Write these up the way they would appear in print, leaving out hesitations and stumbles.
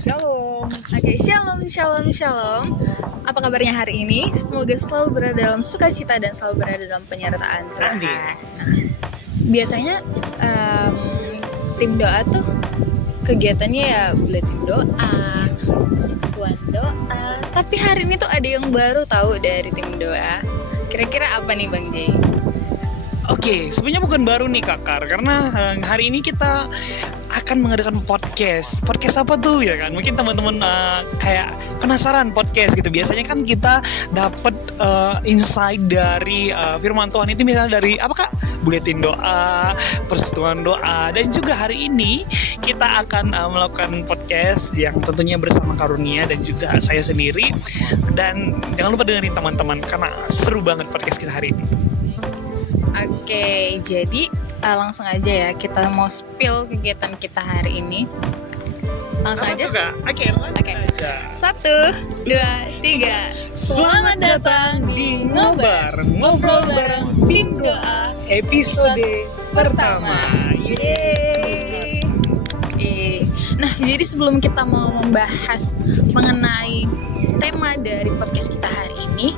Shalom. Oke, shalom, shalom, shalom. Apa kabarnya hari ini? Semoga selalu berada dalam sukacita dan selalu berada dalam penyertaan Tuhan. Nah, biasanya tim doa tuh kegiatannya ya buletin doa, persekutuan doa. Tapi hari ini tuh ada yang baru tahu dari tim doa. Kira-kira apa nih Bang Jay? Oke, sebenarnya bukan baru nih Kakar, karena hari ini kita akan mengadakan podcast. Podcast apa tuh ya kan? Mungkin teman-teman kayak penasaran podcast gitu. Biasanya kan kita dapat insight dari firman Tuhan itu misalnya dari apa Kak? Buletin doa, persekutuan doa, dan juga hari ini kita akan melakukan podcast yang tentunya bersama Karunia dan juga saya sendiri. Dan jangan lupa dengerin teman-teman karena seru banget podcast kita hari ini. Oke, jadi langsung aja ya kita mau spill kegiatan kita hari ini. Langsung Apa aja. tuh, Kak? Oke. Aja. 1, 2, 3. Selamat datang di Ngobrol bareng tim doa episode pertama. Yeay. Nah, jadi sebelum kita mau membahas mengenai tema dari podcast kita hari ini,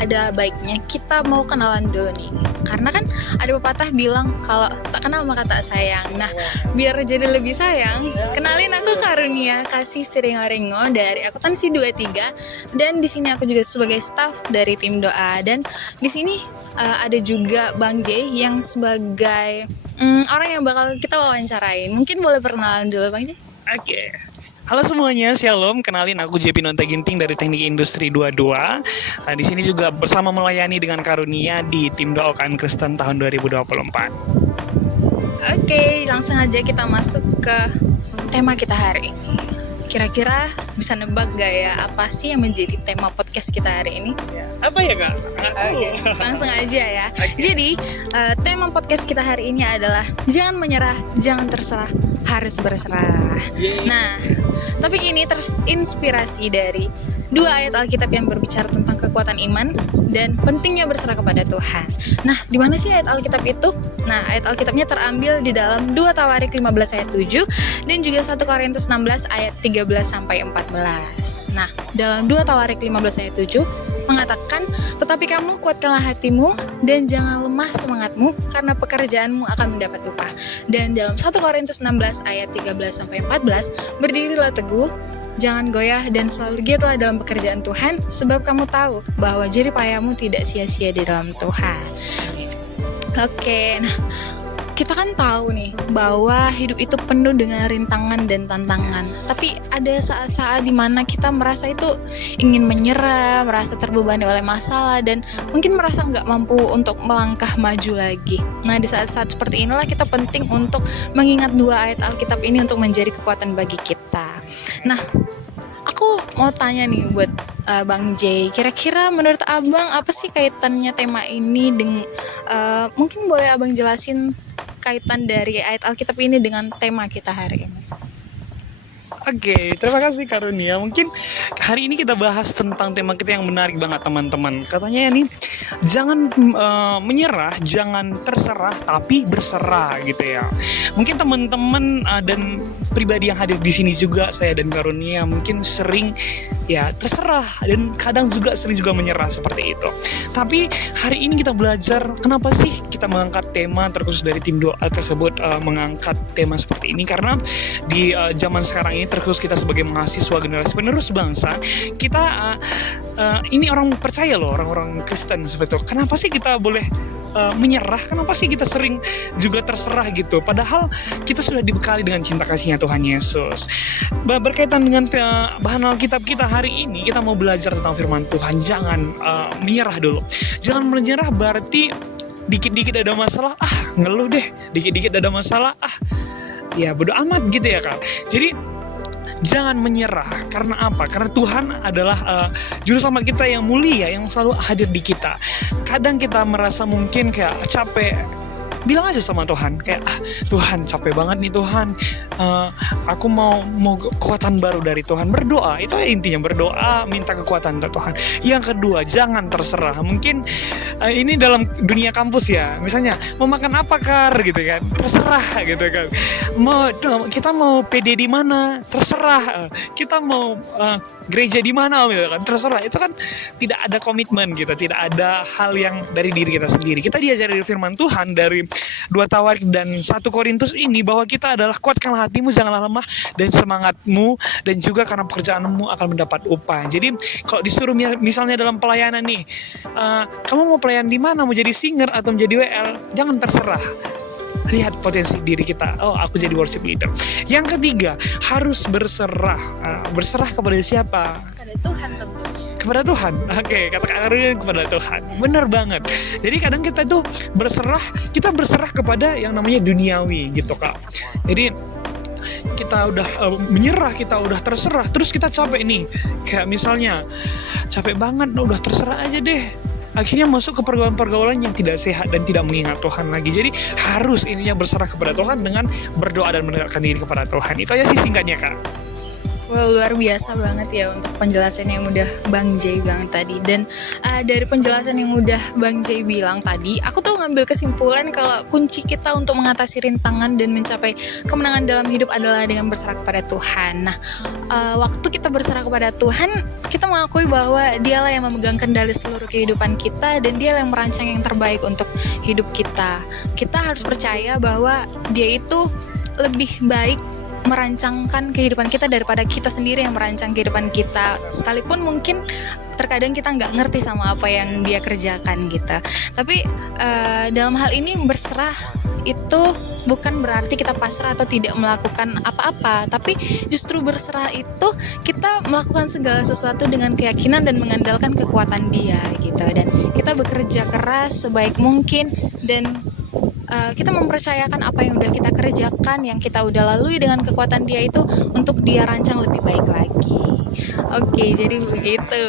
ada baiknya kita mau kenalan dulu nih. Karena kan ada pepatah bilang kalau tak kenal maka tak sayang. Nah, biar jadi lebih sayang, kenalin aku Karunia Kasih Siringaringo dari Akuntansi 23, dan di sini aku juga sebagai staff dari tim doa, dan di sini ada juga Bang Jay yang sebagai orang yang bakal kita wawancarain. Mungkin boleh perkenalan dulu Bang Jay? Oke. Halo semuanya, shalom. Kenalin aku JP Nonta Ginting dari Teknik Industri 22. Di sini juga bersama melayani dengan Karunia di tim doa UKM Kristen tahun 2024. Oke, langsung aja kita masuk ke tema kita hari ini. Kira-kira bisa nebak gak ya apa sih yang menjadi tema podcast kita hari ini? Apa ya Kak? Oke, langsung aja ya. Jadi, tema podcast kita hari ini adalah jangan menyerah, jangan terserah, harus berserah. Nah, tapi ini terinspirasi dari 2 ayat Alkitab yang berbicara tentang kekuatan iman dan pentingnya berserah kepada Tuhan. Nah, di mana sih ayat Alkitab itu? Nah, ayat Alkitabnya terambil di dalam 2 Tawarik 15 ayat 7 dan juga 1 Korintus 16 ayat 13 sampai 14. Nah, dalam 2 Tawarik 15 ayat 7 mengatakan, "Tetapi kamu kuatkanlah hatimu dan jangan lemah semangatmu karena pekerjaanmu akan mendapat upah." Dan dalam 1 Korintus 16 ayat 13 sampai 14, "Berdirilah teguh, jangan goyah dan selalu giatlah dalam pekerjaan Tuhan, sebab kamu tahu bahwa jerih payahmu tidak sia-sia di dalam Tuhan." Oke, nah kita kan tahu nih bahwa hidup itu penuh dengan rintangan dan tantangan. Tapi ada saat-saat dimana kita merasa itu ingin menyerah, merasa terbebani oleh masalah, dan mungkin merasa nggak mampu untuk melangkah maju lagi. Nah, di saat-saat seperti inilah kita penting untuk mengingat 2 ayat Alkitab ini untuk menjadi kekuatan bagi kita. Nah, aku mau tanya nih buat Bang Jay, kira-kira menurut Abang apa sih kaitannya tema ini dengan mungkin boleh Abang jelasin kaitan dari ayat Alkitab ini dengan tema kita hari ini? Oke, terima kasih Karunia. Mungkin hari ini kita bahas tentang tema kita yang menarik banget teman-teman. Katanya nih, jangan menyerah, jangan terserah, tapi berserah gitu ya. Mungkin teman-teman dan pribadi yang hadir di sini juga, saya dan Karunia mungkin sering ya terserah dan kadang juga sering juga menyerah seperti itu. Tapi hari ini kita belajar kenapa sih kita mengangkat tema terkhusus dari tim doa tersebut mengangkat tema seperti ini, karena di zaman sekarang ini terkhusus kita sebagai mahasiswa generasi penerus bangsa, kita ini orang percaya loh, orang-orang Kristen seperti itu. Kenapa sih kita boleh menyerah? Kenapa sih kita sering juga terserah gitu? Padahal kita sudah dibekali dengan cinta kasihnya Tuhan Yesus. Berkaitan dengan bahan Alkitab kita hari ini, kita mau belajar tentang firman Tuhan. Jangan menyerah dulu. Jangan menyerah berarti dikit-dikit ada masalah, ngeluh deh. Dikit-dikit ada masalah, ya bodo amat gitu ya Kak. Jadi jangan menyerah. Karena apa? Karena Tuhan adalah juru selamat kita yang mulia, yang selalu hadir di kita. Kadang kita merasa mungkin kayak capek, bilang aja sama Tuhan kayak Tuhan capek banget nih Tuhan, aku mau kekuatan baru dari Tuhan. Berdoa, itu intinya, berdoa minta kekuatan dari Tuhan. Yang kedua, jangan terserah. Mungkin ini dalam dunia kampus ya, misalnya mau makan apa Kar gitu kan, terserah gitu kan. Kita mau PD di mana, terserah. Kita mau gereja di mana gitu kan, terserah. Itu kan tidak ada komitmen gitu, tidak ada hal yang dari diri kita sendiri. Kita diajari dari firman Tuhan dari 2 Tawarik dan 1 Korintus ini bahwa kita adalah kuatkanlah hatimu, janganlah lemah, dan semangatmu, dan juga karena pekerjaanmu akan mendapat upah. Jadi kalau disuruh misalnya dalam pelayanan nih, kamu mau pelayan di mana, mau jadi singer atau menjadi WL, jangan terserah. Lihat potensi diri kita. Oh, aku jadi worship leader. Yang ketiga, harus berserah. Berserah kepada siapa? Kepada Tuhan tentunya. Kepada Tuhan. Oke, kata Kak Arun, kepada Tuhan. Benar banget. Jadi kadang kita itu kita berserah kepada yang namanya duniawi gitu Kak. Jadi kita udah menyerah, kita udah terserah, terus kita capek nih. Kayak misalnya capek banget, udah terserah aja deh. Akhirnya masuk ke pergaulan-pergaulan yang tidak sehat dan tidak mengingat Tuhan lagi. Jadi harus intinya berserah kepada Tuhan dengan berdoa dan mendekatkan diri kepada Tuhan. Itu aja sih singkatnya Kak. Wah, luar biasa banget ya untuk penjelasan yang udah Bang Jay bilang tadi. Dan dari penjelasan yang udah Bang Jay bilang tadi, aku tuh ngambil kesimpulan kalau kunci kita untuk mengatasi rintangan dan mencapai kemenangan dalam hidup adalah dengan berserah kepada Tuhan. Nah, waktu kita berserah kepada Tuhan, kita mengakui bahwa Dialah yang memegang kendali seluruh kehidupan kita, dan Dialah yang merancang yang terbaik untuk hidup kita. Kita harus percaya bahwa Dia itu lebih baik merancangkan kehidupan kita daripada kita sendiri yang merancang kehidupan kita, sekalipun mungkin terkadang kita nggak ngerti sama apa yang Dia kerjakan gitu. Tapi dalam hal ini berserah itu bukan berarti kita pasrah atau tidak melakukan apa-apa, tapi justru berserah itu kita melakukan segala sesuatu dengan keyakinan dan mengandalkan kekuatan Dia gitu. Dan kita bekerja keras sebaik mungkin, dan kita mempercayakan apa yang udah kita kerjakan, yang kita udah lalui dengan kekuatan Dia itu untuk Dia rancang lebih baik lagi. Oke, jadi begitu.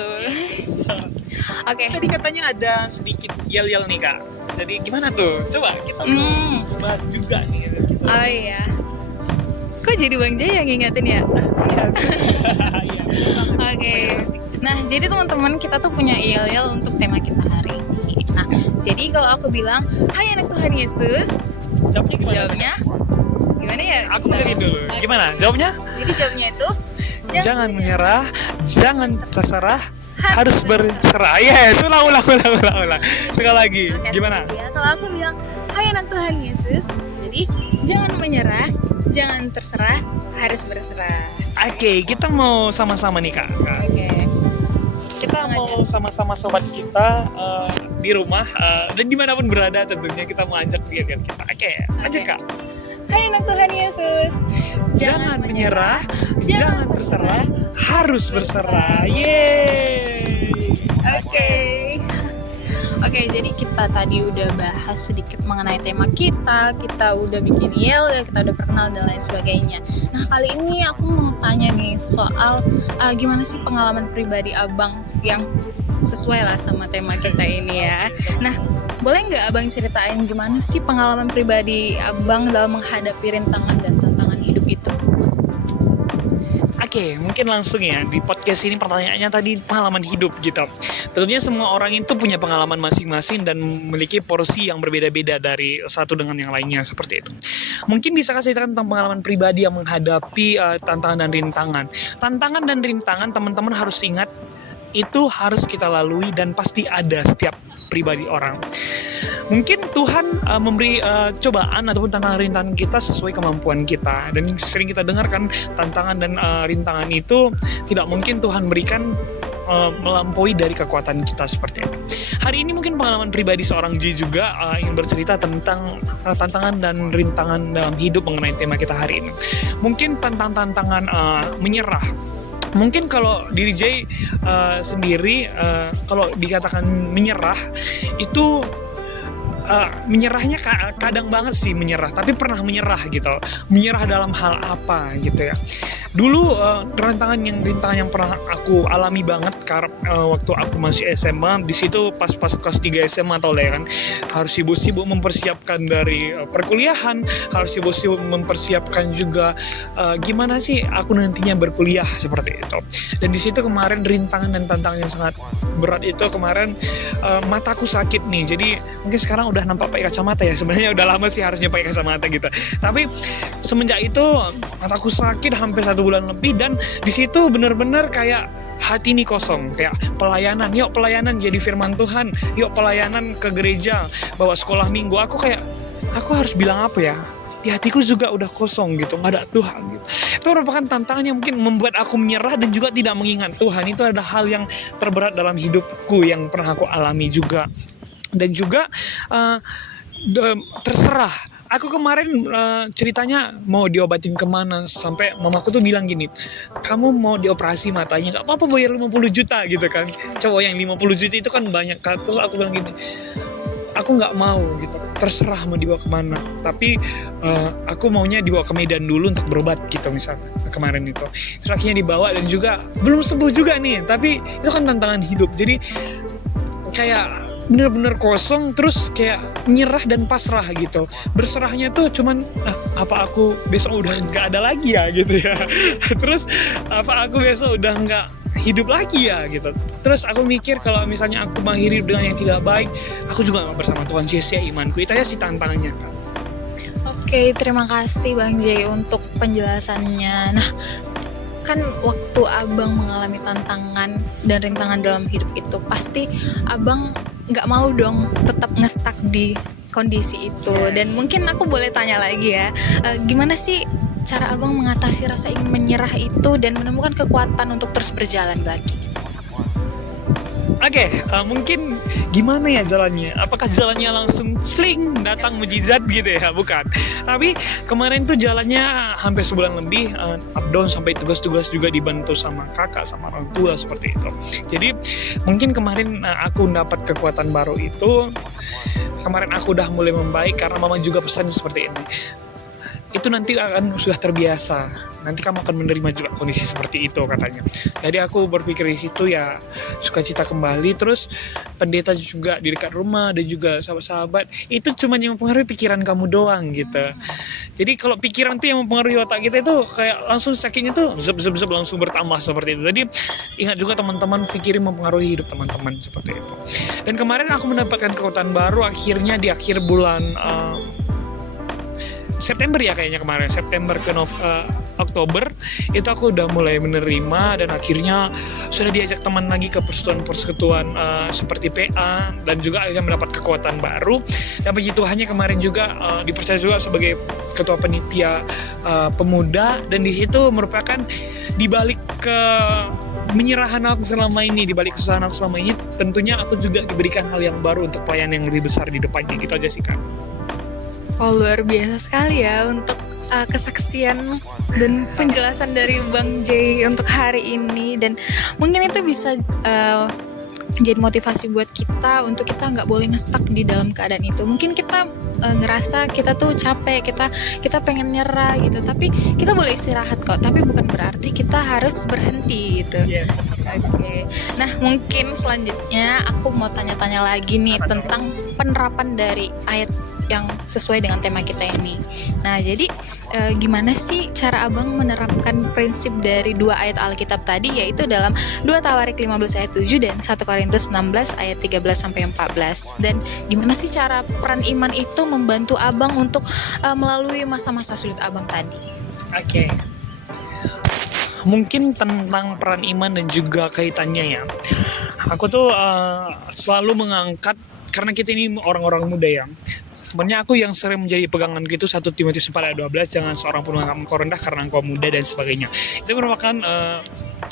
Oke. Tadi katanya ada sedikit yel-yel nih Kak. Jadi gimana tuh? Coba kita bahas juga nih. Oh iya. Kok jadi Bang Jay yang ngingetin ya? Oke. Nah, jadi teman-teman, kita tuh punya yel-yel untuk tema kita hari ini. Nah, jadi kalau aku bilang, "Hai anak Tuhan Yesus," Jawabnya gimana? jawabnya gimana ya? Aku dengerin dulu. Gimana? Jawabnya? Jadi jawabnya itu Jangan menyerah, jangan terserah, harus berserah. Yes, ulang. Sekali lagi. Oke, Gimana? ya, kalau aku bilang, "Hai anak Tuhan Yesus," jadi jangan menyerah, jangan terserah, harus berserah. Oke, kita mau sama-sama nih Kak. Oke. Kita Langsung mau sama-sama sobat kita di rumah dan dimanapun berada, tentunya kita mau ajak dia kita. Oke, aja Kak. Hai anak Tuhan Yesus, Jangan menyerah, jangan terserah, harus berserah. Yeay. Oke, jadi kita tadi udah bahas sedikit mengenai tema kita udah bikin yel, kita udah perkenal dan lain sebagainya. Nah, kali ini aku mau tanya nih soal gimana sih pengalaman pribadi Abang yang sesuai lah sama tema kita ini ya. Nah, boleh nggak Abang ceritain gimana sih pengalaman pribadi Abang dalam menghadapi rintangan dan tantangan hidup itu? Oke, mungkin langsung ya di podcast ini pertanyaannya tadi pengalaman hidup gitu. Tentunya semua orang itu punya pengalaman masing-masing dan memiliki porsi yang berbeda-beda dari satu dengan yang lainnya seperti itu. Mungkin bisa kasih tentang pengalaman pribadi yang menghadapi tantangan dan rintangan. Tantangan dan rintangan teman-teman harus ingat itu harus kita lalui dan pasti ada setiap pribadi orang. Mungkin Tuhan memberi cobaan ataupun tantangan rintangan kita sesuai kemampuan kita, dan sering kita dengarkan tantangan dan rintangan itu tidak mungkin Tuhan berikan melampaui dari kekuatan kita seperti itu. Hari ini mungkin pengalaman pribadi seorang J juga ingin bercerita tentang tantangan dan rintangan dalam hidup mengenai tema kita hari ini. Mungkin tentang tantangan menyerah. Mungkin kalau diri J sendiri kalau dikatakan menyerah itu menyerahnya kadang banget sih menyerah, tapi pernah menyerah gitu. Menyerah dalam hal apa gitu ya. Dulu rintangan yang pernah aku alami banget waktu aku masih SMA. Di situ pas kelas 3 SMA tau lah ya kan, harus sibuk-sibuk mempersiapkan dari perkuliahan, harus sibuk-sibuk mempersiapkan juga gimana sih aku nantinya berkuliah seperti itu. Dan di situ kemarin rintangan dan tantangan yang sangat berat itu kemarin, mataku sakit nih. Jadi mungkin sekarang udah nampak pakai kacamata ya. Sebenarnya udah lama sih harusnya pakai kacamata gitu. Tapi semenjak itu mataku sakit hampir 1 bulan lebih, dan di situ bener-bener kayak hati ini kosong, kayak pelayanan, yuk pelayanan jadi firman Tuhan, yuk pelayanan ke gereja, bawa sekolah minggu. Aku harus bilang apa ya? Di hatiku juga udah kosong gitu, nggak ada Tuhan gitu. Itu merupakan tantangan yang mungkin membuat aku menyerah dan juga tidak mengingat Tuhan. Itu adalah hal yang terberat dalam hidupku yang pernah aku alami juga. Dan juga terserah. Aku kemarin ceritanya mau diobatin kemana, sampai mamaku tuh bilang gini, kamu mau dioperasi matanya, gak apa-apa bayar 50 juta gitu kan. Cowok yang 50 juta itu kan banyak kan. Terus aku bilang gini, aku gak mau gitu, terserah mau dibawa kemana, tapi aku maunya dibawa ke Medan dulu untuk berobat gitu misalnya kemarin itu. Terus akhirnya dibawa dan juga belum sembuh juga nih, tapi itu kan tantangan hidup. Jadi kayak bener-bener kosong, terus kayak nyerah dan pasrah gitu. Berserahnya tuh cuman apa aku besok udah nggak ada lagi ya gitu ya. Terus apa aku besok udah nggak hidup lagi ya gitu. Terus aku mikir kalau misalnya aku mengakhiri dengan yang tidak baik, aku juga nggak bersama Tuhan, sia-sia imanku. Itu aja sih tantangannya. Oke, terima kasih Bang Jay untuk penjelasannya. Nah, kan waktu abang mengalami tantangan dan rintangan dalam hidup itu, pasti abang nggak mau dong tetap ngestak di kondisi itu. Dan mungkin aku boleh tanya lagi ya, gimana sih cara abang mengatasi rasa ingin menyerah itu dan menemukan kekuatan untuk terus berjalan lagi? Oke, mungkin gimana ya jalannya? Apakah jalannya langsung sling datang mujizat gitu ya? Bukan. Tapi kemarin tuh jalannya hampir sebulan lebih, up down, sampai tugas-tugas juga dibantu sama kakak, sama orang tua seperti itu. Jadi mungkin kemarin aku dapat kekuatan baru itu. Kemarin aku udah mulai membaik karena mama juga pesan seperti ini. Itu nanti akan sudah terbiasa, nanti kamu akan menerima juga kondisi seperti itu katanya. Jadi aku berpikir di situ ya sukacita kembali. Terus pendeta juga di dekat rumah dan juga sahabat-sahabat, itu cuma yang mempengaruhi pikiran kamu doang gitu. Jadi kalau pikiran tuh yang mempengaruhi otak kita itu kayak langsung sakitnya tuh zep langsung bertambah seperti itu. Jadi ingat juga teman-teman, pikirin mempengaruhi hidup teman-teman seperti itu. Dan kemarin aku mendapatkan kekuatan baru akhirnya di akhir bulan September ya kayaknya kemarin, September ke Oktober itu aku udah mulai menerima, dan akhirnya sudah diajak teman lagi ke persekutuan seperti PA, dan juga akhirnya mendapat kekuatan baru. Dan puji Tuhannya kemarin juga dipercaya juga sebagai ketua penitia pemuda, dan di situ merupakan dibalik ke menyerahan aku selama ini, dibalik kesusahan aku selama ini, tentunya aku juga diberikan hal yang baru untuk pelayanan yang lebih besar di depannya. Gitu aja sih Kak. Oh, luar biasa sekali ya untuk kesaksian dan penjelasan dari Bang Jay untuk hari ini. Dan mungkin itu bisa jadi motivasi buat kita untuk kita nggak boleh ngestak di dalam keadaan itu. Mungkin kita ngerasa kita tuh capek, kita pengen nyerah gitu, tapi kita boleh istirahat kok, tapi bukan berarti kita harus berhenti gitu. Yes. Oke. Nah, mungkin selanjutnya aku mau tanya-tanya lagi nih tentang penerapan dari ayat yang sesuai dengan tema kita ini. Nah, jadi gimana sih cara abang menerapkan prinsip dari 2 ayat Alkitab tadi, yaitu dalam 2 Tawarik 15 ayat 7 dan 1 Korintus 16 ayat 13-14. Dan gimana sih cara peran iman itu membantu abang untuk melalui masa-masa sulit abang tadi? Oke. Mungkin tentang peran iman dan juga kaitannya ya. Aku tuh selalu mengangkat, karena kita ini orang-orang muda ya. Sebenarnya aku yang sering menjadi pegangan gitu 1 Timotius 4 ayat 12, jangan seorang pun menganggap engkau rendah karena engkau muda dan sebagainya. Itu merupakan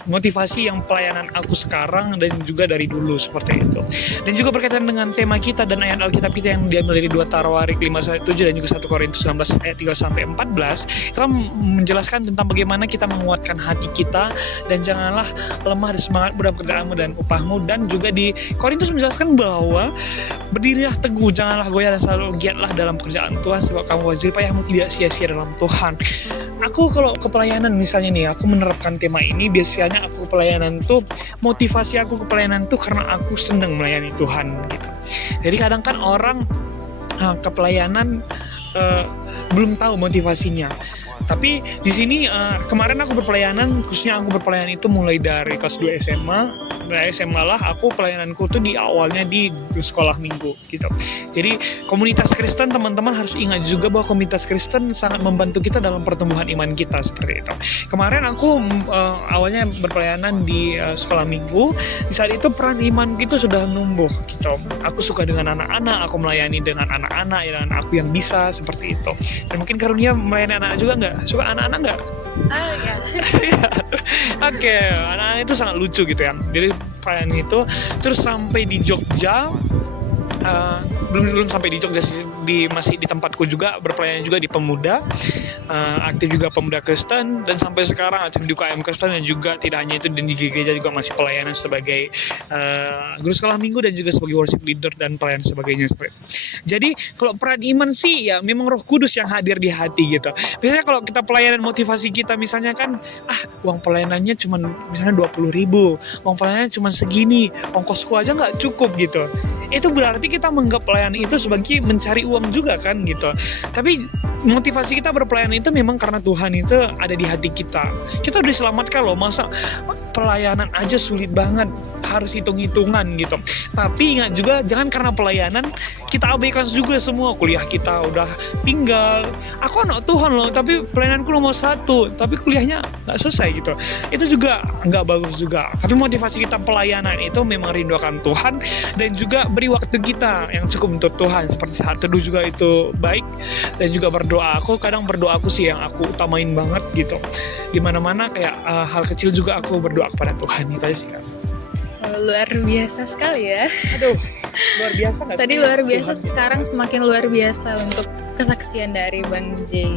motivasi yang pelayanan aku sekarang dan juga dari dulu seperti itu. Dan juga berkaitan dengan tema kita dan ayat Alkitab kita yang diambil dari 2 Tawarik 5:7 dan juga 1 Korintus 16 ayat 3 sampai 14, itu kan menjelaskan tentang bagaimana kita menguatkan hati kita dan janganlah lemah dan semangat dalam pekerjaanmu dan upahmu. Dan juga di Korintus menjelaskan bahwa berdirilah teguh, janganlah goyah dan selalu giatlah dalam pekerjaan Tuhan, sebab kamu jerih payahmu tidak sia-sia dalam Tuhan. Aku kalau ke pelayanan misalnya nih, aku menerapkan tema ini, biasanya aku pelayanan tuh, motivasi aku ke pelayanan tuh karena aku seneng melayani Tuhan gitu. Jadi kadang kan orang ke pelayanan belum tahu motivasinya. Tapi di sini kemarin aku berpelayanan, khususnya aku berpelayanan itu mulai dari kelas 2 SMA. Dari SMA lah aku pelayananku tuh di awalnya di sekolah minggu gitu. Jadi komunitas Kristen, teman-teman harus ingat juga bahwa komunitas Kristen sangat membantu kita dalam pertumbuhan iman kita seperti itu. Kemarin aku awalnya berpelayanan di sekolah minggu. Di saat itu peran iman gitu sudah numbuh gitu. Aku suka dengan anak-anak, aku melayani dengan anak-anak, dengan aku yang bisa seperti itu. Dan mungkin karunia melayani anak juga nggak? Suka anak-anak nggak? Ya. Oke, anak-anak itu sangat lucu gitu ya. Jadi pelayanan itu terus sampai di Jogja. Belum sampai di Jogja sih, masih di tempatku juga berpelayanan juga di pemuda, aktif juga pemuda Kristen, dan sampai sekarang aktif di UKM Kristen, dan juga tidak hanya itu, dan di gereja juga masih pelayanan sebagai guru sekolah minggu dan juga sebagai worship leader dan pelayanan sebagainya. Jadi kalau peran iman sih ya memang Roh Kudus yang hadir di hati gitu. Biasanya kalau kita pelayanan motivasi kita misalnya kan, uang pelayanannya cuma misalnya 20.000, uang pelayanannya cuma segini, ongkosku aja nggak cukup gitu. Itu berarti kita menganggap pelayanan itu sebagai mencari uang juga kan gitu. Tapi motivasi kita berpelayanan itu memang karena Tuhan itu ada di hati kita. Kita udah diselamatkan loh, masa pelayanan aja sulit banget, harus hitung-hitungan gitu. Tapi ingat juga, jangan karena pelayanan kita abaikan juga semua kuliah kita udah tinggal. Aku anak Tuhan loh, tapi pelayananku nomor 1, tapi kuliahnya nggak selesai gitu. Itu juga nggak bagus juga. Tapi motivasi kita pelayanan itu memang rindu akan Tuhan, dan juga beri waktu kita yang cukup untuk Tuhan. Seperti saat teduh juga itu baik, dan juga berdoa. Aku kadang berdoaku sih yang aku utamain banget gitu. Dimana-mana kayak hal kecil juga aku berdoa kepada Tuhan. Itu aja sih kan. Luar biasa sekali ya. Aduh, luar biasa gak? Tadi luar biasa, sekarang semakin luar biasa untuk kesaksian dari Bang J.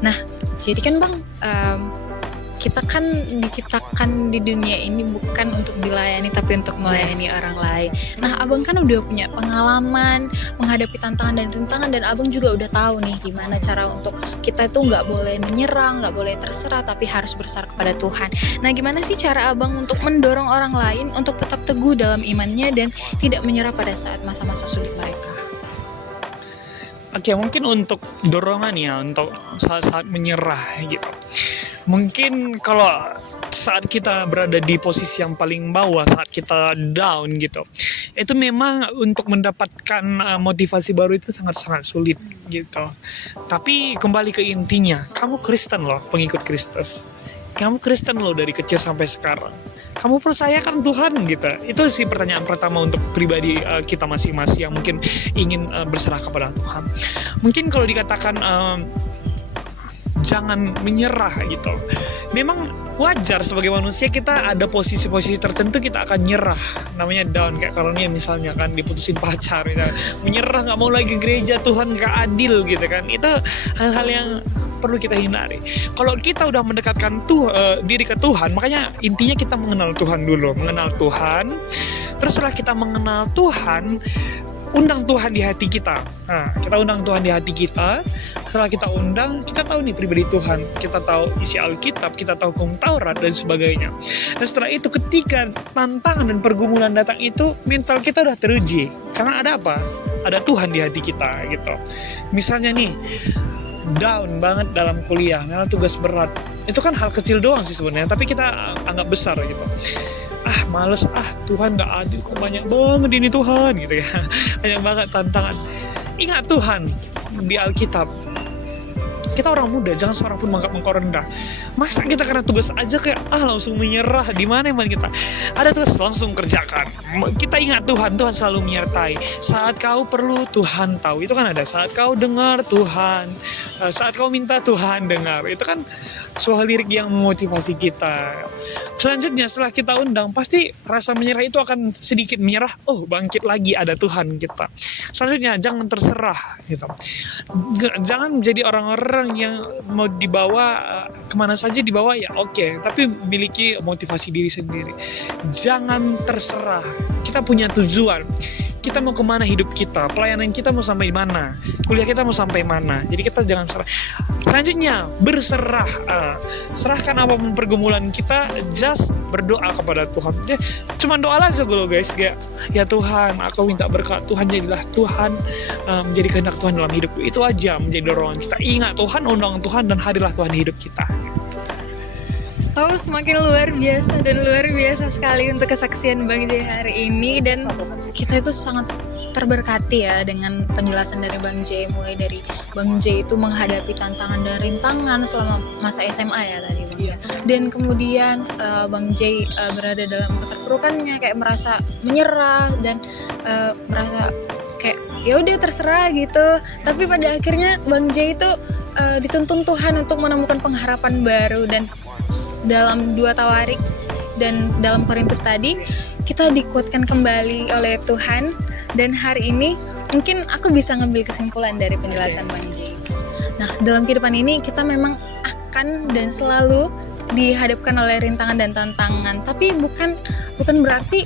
Nah, jadi kan Bang, kita kan diciptakan di dunia ini bukan untuk dilayani, tapi untuk melayani orang lain. Nah, Abang kan udah punya pengalaman menghadapi tantangan dan rintangan, dan Abang juga udah tahu nih gimana cara untuk kita itu nggak boleh menyerang, nggak boleh terserah, tapi harus bersarah kepada Tuhan. Nah, gimana sih cara Abang untuk mendorong orang lain untuk tetap teguh dalam imannya dan tidak menyerah pada saat masa-masa sulit mereka? Oke, mungkin untuk dorongan ya, untuk saat-saat menyerah gitu. Mungkin kalau saat kita berada di posisi yang paling bawah, saat kita down gitu, itu memang untuk mendapatkan motivasi baru itu sangat-sangat sulit gitu. Tapi kembali ke intinya, kamu Kristen loh, pengikut Kristus. Kamu Kristen loh dari kecil sampai sekarang. Kamu percayakan Tuhan gitu. Itu sih pertanyaan pertama untuk pribadi kita masing-masing yang mungkin ingin berserah kepada Tuhan. Mungkin kalau dikatakan jangan menyerah gitu. Memang wajar sebagai manusia kita ada posisi-posisi tertentu kita akan nyerah. Namanya down, kayak karunia misalnya kan diputusin pacar misalnya. Menyerah, gak mau lagi gereja, Tuhan gak adil gitu kan. Itu hal-hal yang perlu kita hindari. Kalau kita udah mendekatkan diri ke Tuhan, makanya intinya kita mengenal Tuhan dulu. Mengenal Tuhan. Terus setelah kita mengenal Tuhan, undang Tuhan di hati kita. Nah, kita undang Tuhan di hati kita. Setelah kita undang, kita tahu nih pribadi Tuhan. Kita tahu isi Alkitab, kita tahu hukum Taurat dan sebagainya. Dan setelah itu ketika tantangan dan pergumulan datang itu, mental kita udah teruji. Karena ada apa? Ada Tuhan di hati kita gitu. Misalnya nih, down banget dalam kuliah, karena tugas berat. Itu kan hal kecil doang sih sebenarnya, tapi kita anggap besar gitu. Males, Tuhan gak adil, kok banyak banget ini Tuhan gitu ya. Banyak banget tantangan. Ingat Tuhan di Alkitab, kita orang muda, jangan seorang pun menganggap engkau rendah. Masa kita karena tugas aja kayak langsung menyerah? Di mana iman kita? Ada tugas langsung kerjakan. Kita ingat Tuhan selalu menyertai. Saat kau perlu, Tuhan tahu. Itu kan ada. Saat kau dengar, Tuhan. Saat kau minta, Tuhan dengar. Itu kan sebuah lirik yang memotivasi kita. Selanjutnya setelah kita undang, pasti rasa menyerah itu akan sedikit menyerah. Oh, bangkit lagi, ada Tuhan kita. Selanjutnya jangan terserah gitu. Jangan menjadi orang-orang yang mau dibawa kemana saja dibawa ya oke, tapi miliki motivasi diri sendiri. Jangan terserah. Kita punya tujuan. Kita mau kemana hidup kita, pelayanan kita mau sampai mana, kuliah kita mau sampai mana. Jadi kita jangan serah. Selanjutnya berserah. Serahkan apapun pergumulan kita, just berdoa kepada Tuhan. Cuma doa aja gue guys, kayak ya Tuhan, aku minta berkat, Tuhan jadilah Tuhan, menjadi kehendak Tuhan dalam hidupku. Itu aja menjadi dorongan kita. Ingat Tuhan, undang Tuhan, dan hadirlah Tuhan di hidup kita. Oh, semakin luar biasa dan luar biasa sekali untuk kesaksian Bang J hari ini, dan kita itu sangat terberkati ya dengan penjelasan dari Bang J, mulai dari Bang J itu menghadapi tantangan dan rintangan selama masa SMA ya tadi Bang ya. Dan kemudian Bang J berada dalam keterpurukannya, kayak merasa menyerah dan merasa kayak ya udah terserah gitu. Tapi pada akhirnya Bang J itu dituntun Tuhan untuk menemukan pengharapan baru, dan dalam 2 Tawarik dan dalam Korintus tadi kita dikuatkan kembali oleh Tuhan. Dan hari ini mungkin aku bisa ngambil kesimpulan dari penjelasan Bang J. Nah, dalam kehidupan ini kita memang akan dan selalu dihadapkan oleh rintangan dan tantangan, tapi bukan berarti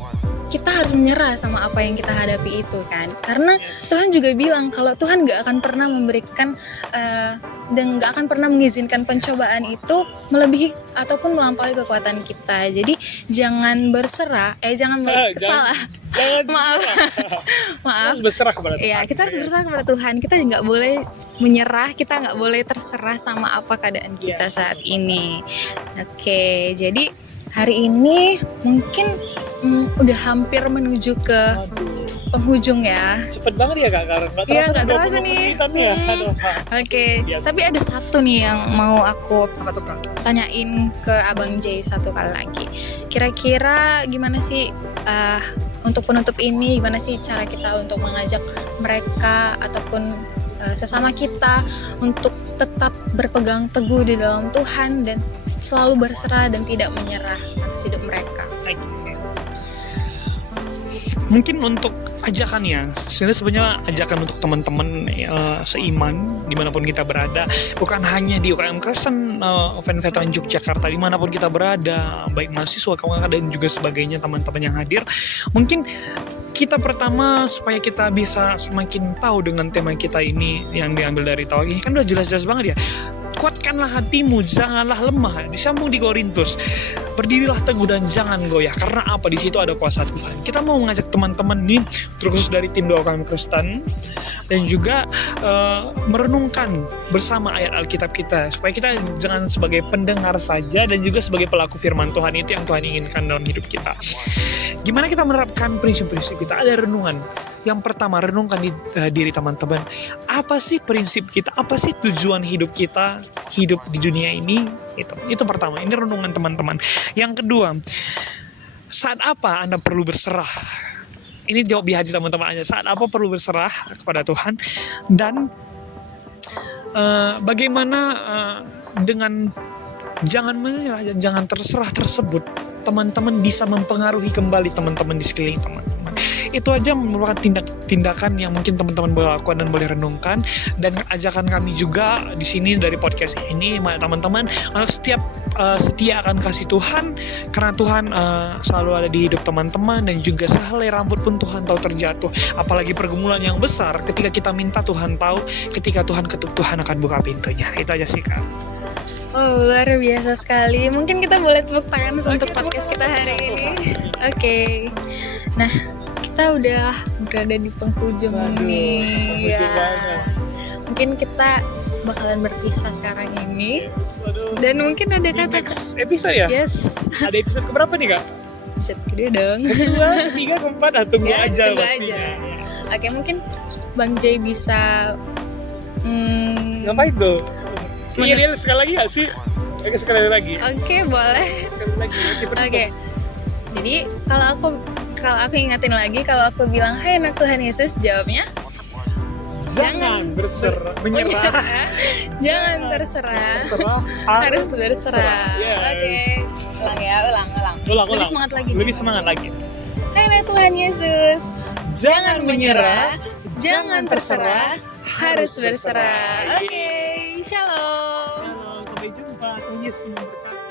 kita harus menyerah sama apa yang kita hadapi itu kan. Karena Tuhan juga bilang kalau Tuhan gak akan pernah memberikan dan gak akan pernah mengizinkan pencobaan itu melebihi ataupun melampaui kekuatan kita. Jadi jangan berserah, salah. Maaf. Berserah kepada Tuhan. Iya, kita harus berserah kepada Tuhan. Kita nggak boleh menyerah, kita nggak boleh terserah sama apa keadaan kita saat ini. Oke, jadi hari ini mungkin udah hampir menuju ke penghujung ya. Cepet banget ya Kak Karen. Iya, nggak terasa nih. Oke, tapi ada satu nih yang mau aku tanyain ke Abang J satu kali lagi. Kira-kira gimana sih untuk penutup ini, gimana sih cara kita untuk mengajak mereka ataupun sesama kita untuk tetap berpegang teguh di dalam Tuhan dan selalu berserah dan tidak menyerah atas hidup mereka? Mungkin untuk ajakannya, sebenarnya ajakan untuk teman-teman seiman dimanapun kita berada, bukan hanya di UKM Kristen, Veteran Yogyakarta, dimanapun kita berada, baik mahasiswa, kawan-kawan dan juga sebagainya, teman-teman yang hadir. Mungkin kita pertama supaya kita bisa semakin tahu dengan tema kita ini yang diambil dari Tawarik ini kan udah jelas-jelas banget ya. Kuatkanlah hatimu, janganlah lemah. Disambung di Korintus, berdirilah teguh dan jangan goyah. Karena apa? Di situ ada kuasa Tuhan. Kita mau mengajak teman-teman nih, terkhusus dari tim Doa Kami Kristen, dan juga merenungkan bersama ayat Alkitab kita, supaya kita jangan sebagai pendengar saja, dan juga sebagai pelaku firman Tuhan. Itu yang Tuhan inginkan dalam hidup kita. Gimana kita menerapkan prinsip-prinsip kita? Ada renungan. Yang pertama, renungkan di diri teman-teman. Apa sih prinsip kita? Apa sih tujuan hidup kita? Hidup di dunia ini? Itu pertama. Ini renungan teman-teman. Yang kedua, saat apa Anda perlu berserah? Ini jawab di hati teman-teman aja. Saat apa perlu berserah kepada Tuhan? Dan bagaimana dengan jangan menyerah dan jangan terserah tersebut, teman-teman bisa mempengaruhi kembali teman-teman di sekeliling teman-teman. Itu aja merupakan tindakan yang mungkin teman-teman boleh lakukan dan boleh renungkan. Dan ajakan kami juga di sini dari podcast ini, teman-teman, untuk setiap setia akan kasih Tuhan, karena Tuhan selalu ada di hidup teman-teman, dan juga sehelai rambut pun Tuhan tahu terjatuh. Apalagi pergumulan yang besar, ketika kita minta Tuhan tahu, ketika Tuhan ketuk Tuhan akan buka pintunya. Itu aja sih Kak. Oh, luar biasa sekali. Mungkin kita boleh tepuk tangan untuk podcast kita hari ini. Oke. Nah, kita udah berada di penghujung nih. Ya. Mungkin kita bakalan berpisah sekarang ini. Dan mungkin ada kata episode ya? Yes. Ada episode keberapa nih Kak? Episode kedua dong. Kedua, ketiga, keempat. Tunggu ya, aja. Tunggu aja. Oke, mungkin Bang J bisa ngapain tuh? Iya, sekali lagi gak sih? Sekali lagi. Oke, boleh. Sekali lagi. Oke. Jadi kalau aku ingatin lagi, kalau aku bilang hai anak Tuhan Yesus, jawabnya jangan menyerah. Jangan terserah. Harus berserah. Yes. Oke. Ulang. Ulang. Lebih semangat lagi. Lebih semangat lagi. Karena Tuhan Yesus, Jangan menyerah, jangan terserah, harus berserah. Oke, shalom. Halo, sampai jumpa. Tuhan Yesus memberkati.